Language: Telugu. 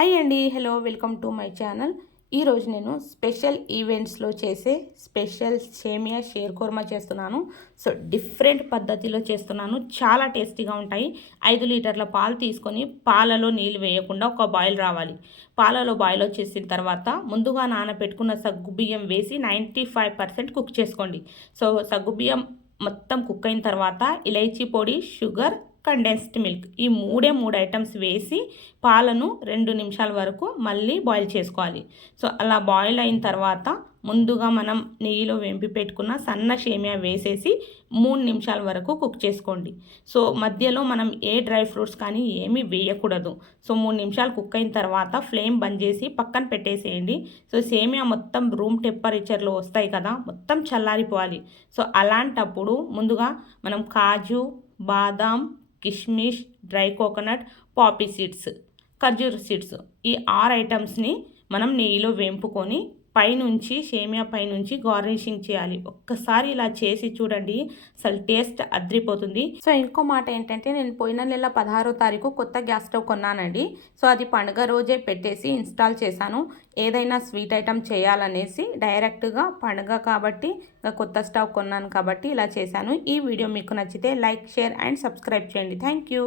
హాయ్ అండి hello welcome to my channel. ఈరోజు నేను స్పెషల్ ఈవెంట్స్లో చేసే స్పెషల్ సేమియా షేర్ కోర్మా చేస్తున్నాను. సో డిఫరెంట్ పద్ధతిలో చేస్తున్నాను. చాలా టేస్టీగా ఉంటాయి. ఐదు లీటర్ల పాలు తీసుకొని పాలలో నీళ్ళు వేయకుండా ఒక బాయిల్ రావాలి. పాలలో బాయిల్ వచ్చేసిన తర్వాత ముందుగా నానబెట్టుకున్న సగ్గుబియ్యం వేసి నైంటీ ఫైవ్ పర్సెంట్ కుక్ చేసుకోండి. సో సగ్గుబియ్యం మొత్తం కుక్ అయిన తర్వాత ఇలైచీ పొడి షుగర్ కండెన్స్డ్ మిల్క్ ఈ మూడే మూడు ఐటమ్స్ వేసి పాలను రెండు నిమిషాల వరకు మళ్ళీ బాయిల్ చేసుకోవాలి. సో అలా బాయిల్ అయిన తర్వాత ముందుగా మనం నెయ్యిలో వెంపి పెట్టుకున్న సన్న షేమియా వేసేసి మూడు నిమిషాల వరకు కుక్ చేసుకోండి. సో మధ్యలో మనం ఏ డ్రై ఫ్రూట్స్ కానీ ఏమీ వేయకూడదు. సో మూడు నిమిషాలు కుక్ అయిన తర్వాత ఫ్లేమ్ బంద్ చేసి పక్కన పెట్టేసేయండి. సో సేమియా మొత్తం రూమ్ టెంపరేచర్లో వస్తాయి కదా మొత్తం చల్లారిపోవాలి. సో అలాంటప్పుడు ముందుగా మనం కాజు బాదాం కిష్మిష్ డ్రై కోకోనట్ పాపీ సీడ్స్ ఖర్జూర్ సీడ్స్ ఈ ఆరు ఐటమ్స్ని మనం నెయ్యిలో వేంపుకొని పైనుంచి సేమియా పైనుంచి గార్నిషింగ్ చేయాలి. ఒక్కసారి ఇలా చేసి చూడండి అసలు టేస్ట్ అద్రిపోతుంది. సో ఇంకో మాట ఏంటంటే నేను పోయిన నెల పదహారో తారీఖు కొత్త గ్యాస్ స్టవ్ కొన్నానండి. సో అది పండుగ రోజే పెట్టేసి ఇన్స్టాల్ చేశాను. ఏదైనా స్వీట్ ఐటమ్ చేయాలనేసి డైరెక్ట్గా పండుగ కాబట్టి ఇంకా కొత్త స్టవ్ కొన్నాను కాబట్టి ఇలా చేశాను. ఈ వీడియో మీకు నచ్చితే లైక్ షేర్ అండ్ సబ్స్క్రైబ్ చేయండి. Thank you